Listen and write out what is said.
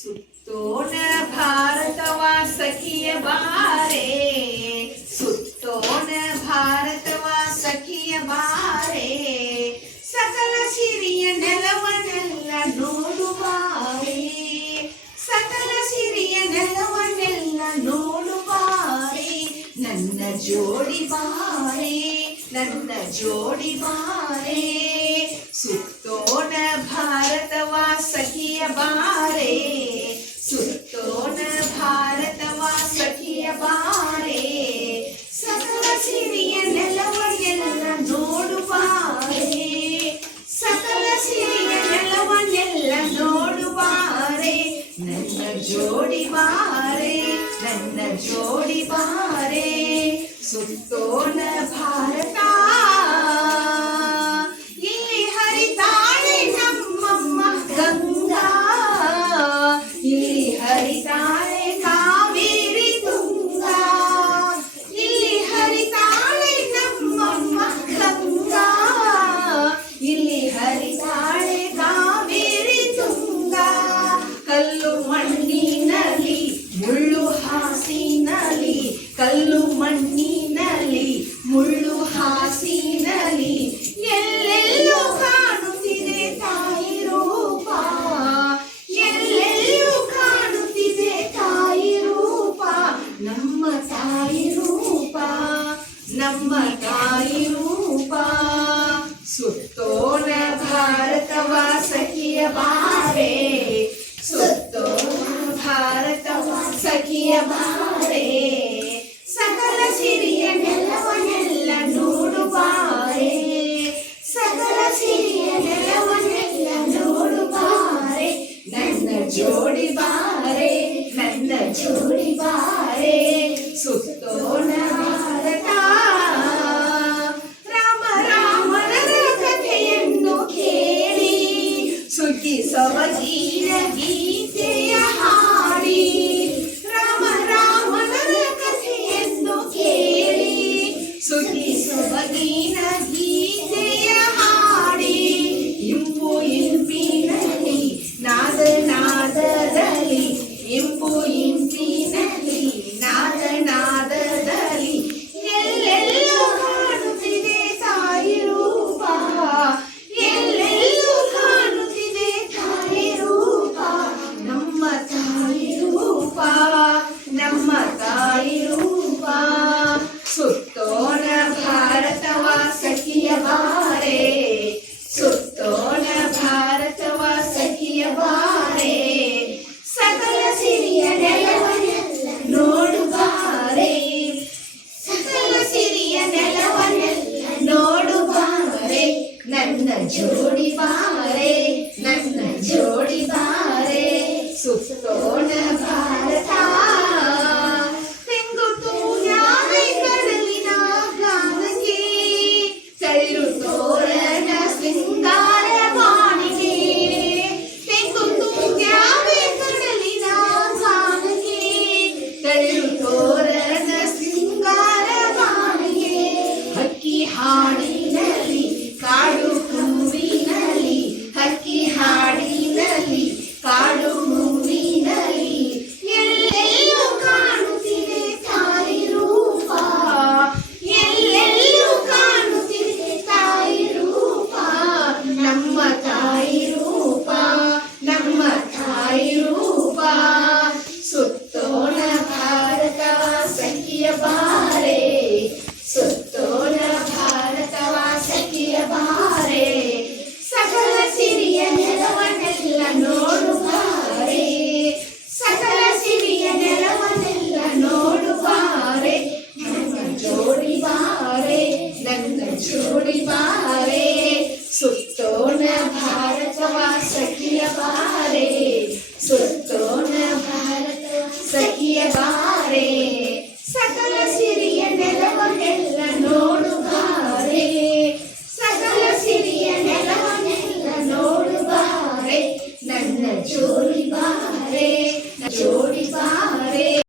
ಸುತ್ತೋಣ ಭಾರತವ ಸಖಿಯ ಬಾರೆ, ಸುತ್ತೋಣ ಭಾರತವ ಸಖಿಯ ಬಾರೆ, ಸಕಲ ಸಿರಿಯ ನೆಲವನ್ನೆಲ್ಲ ನೋಡುವಾರೆ, ಸಕಲ ಸಿರಿಯ ನೆಲವನ್ನೆಲ್ಲ ನೋಡುವಾರೆ, ನನ್ನ ಜೋಡಿ ಬಾರೆ, ನನ್ನ ಜೋಡಿ ಬಾರೆ, ಸುತ್ತೋಣ ಭಾರತವ ಸಖಿಯ ಬಾರೆ, ಸುತ್ತೋಣ ಭಾರತವ ಸಖಿಯ ಬಾರೆ, ಸಕಲ ಸಿರಿಯ ನೆಲವನ್ನೆಲ್ಲ ನೋಡುವಾರೆ, ಸಕಲ ಸಿರಿಯ ನೆಲವನ್ನೆಲ್ಲ ನೋಡುವಾರೆ, ನನ್ನ ಜೋಡಿ ಬಾರೆ, ನನ್ನ ಜೋಡಿ ಬಾರೆ, ಸುತ್ತೋಣ ಭಾರತ. ಇಲ್ಲಿ ಹರಿತಾಳೆ ನಮ್ಮಮ್ಮ ಗಂಗಾ, ಇಲ್ಲಿ ಹರಿತಾಳೆ ಕಾವೇರಿ ತುಂಗಾ, ಇಲ್ಲಿ ಹರಿತಾಳೆ ನಮ್ಮಮ್ಮ ಗಂಗಾ, ಇಲ್ಲಿ ಹರಿತಾಳೆ ಕಾವೇರಿ ತುಂಗಾ, ಕಲ್ಲು ಮಣ್ಣಿನಲ್ಲಿ ಮುಳ್ಳು ಹಾಸಿನಲ್ಲಿ, ಕಲ್ಲು ಮಣ್ಣಿನಲ್ಲಿ ಮುಳ್ಳು ಹಾಸಿನಲ್ಲಿ, ಎಲ್ಲೆಲ್ಲೂ ಕಾಣುತ್ತಿದೆ ತಾಯಿ ರೂಪ, ಎಲ್ಲೆಲ್ಲೂ ಕಾಣುತ್ತಿದೆ ತಾಯಿ ರೂಪ, ನಮ್ಮ ತಾಯಿ ರೂಪ, ನಮ್ಮ ತಾಯಿ ರೂಪ, ಸುತ್ತೋಣ ಭಾರತವ ಸಖಿಯ ಬಾರೆ, ಸುತ್ತೋಣ ಭಾರತವ ಸಖಿಯ ಬಾರೆ, ಸಕಲ ಸಿರಿಯ ನೆಲವನ್ನೆಲ್ಲ ನೋಡುವಾರೆ, ಸಕಲ ಸಿರಿಯ ನೆಲವನ್ನೆಲ್ಲ ನೋಡುವಾರೆ, ನನ್ನ ಜೋಡಿ ಬಾರೆ, ನನ್ನ ಜೋಡಿ ಬಾರೆ, ಸುತ್ತೋಣ ಭಾರತ. ರಾಮ ರಾಮನ ಕಥೆಯನ್ನು ಕೇಳಿ, ಸುಗ್ಗಿ ಸೊಬಗಿನ ಗೀತೆಯ ಹಾಡಿ, ರಾಮ ರಾಮನ ಕಥೆಯನ್ನು ಕೇಳಿ, ಸುಗ್ಗಿ ಸೊಬಗಿನ ಗೀತೆಯ ಹಾಡಿ, ಇಂಪು ಇಂಪಿನಲ್ಲಿ ನಾದ ನಾದದಲ್ಲಿ, ಇಂಪು ಇಂಪಿನಲ್ಲಿ ನಾದ ನಾದದಲ್ಲಿ, ಎಲ್ಲೆಲ್ಲೂ ಕಾಣುತ್ತಿದೆ ತಾಯಿ ರೂಪ, ಎಲ್ಲೆಲ್ಲೂ ಕಾಣುತ್ತಿದೆ ತಾಯಿ ರೂಪ, ನಮ್ಮ ತಾಯಿ ರೂಪ, ನಮ್ಮ ತಾಯಿ ರೂಪ, ಸುತ್ತೋಣ ಭಾರತವ ಸಖಿಯ ಬಾರೆ, ಸುತ್ತೋಣ ಭಾರತವ ಸಖಿಯ ಬಾರೆ, ಸಕಲ ಸಿರಿಯ ನೆಲವನ್ನೆಲ್ಲ ನೋಡುವಾರೆ, ಸಕಲ ಸಿರಿಯ ನೆಲವನ್ನೆಲ್ಲ ನೋಡುವಾರೆ, ನನ್ನ ಜೋಡಿ ಬಾರೆ, ನನ್ನ ಜೋಡಿ ಬಾರೆ, ಸುತ್ತೋಣ ಭಾರತ. ತೆಂಗುತು ಯಾವೆ ಕಡಲಿನ ಗಾನಕ್ಕೆ, ತಳ್ಳು ತೋರಣ ಸಿಂಗಾರ ಬಾಣಿಗೆ, ತೆಂಗುತು ಯಾವೆ ಕಡಲಿನ ಗಾನಕ್ಕೆ, ತಳ್ಳು ತೋರಣ ಸಿಂಗಾರ ಬಾಣಿಗೆ, ಹಕ್ಕಿ ಹಾಡಿನಲ್ಲಿ ಕಾಡು ಹೂವಿನಲ್ಲಿ, ಹಕ್ಕಿ ಹಾಡಿನಲ್ಲಿ ಕಾಡು ಹೂವಿನಲ್ಲಿ, ಎಲ್ಲೆಲ್ಲೂ ಕಾಣುತ್ತಿದೆ ತಾಯಿ ರೂಪ, ಎಲ್ಲೆಲ್ಲೂ ಕಾಣುತ್ತಿದೆ ತಾಯಿ ರೂಪ, ನಮ್ಮ ತಾಯಿ ರೂಪ, ನಮ್ಮ ತಾಯಿ ರೂಪ, ಸುತ್ತೋಣ ಭಾರತವ ಸಖಿಯ ಬಾರೆ, ಸುತ್ತೋಣ ಭಾರತವ ಸಖಿಯ ಬಾರೆ, ಸಕಲ ಸಿರಿಯ ನೆಲವನ್ನೆಲ್ಲ ನೋಡುವಾರೆ, ಸಕಲ ಸಿರಿಯ ನೆಲವನ್ನೆಲ್ಲ ನೋಡುವಾರೆ, ನನ್ನ ಜೋಡಿ ಬಾರೆ, ನನ್ನ ಜೋಡಿ ಬಾರೆ, ಸುತ್ತ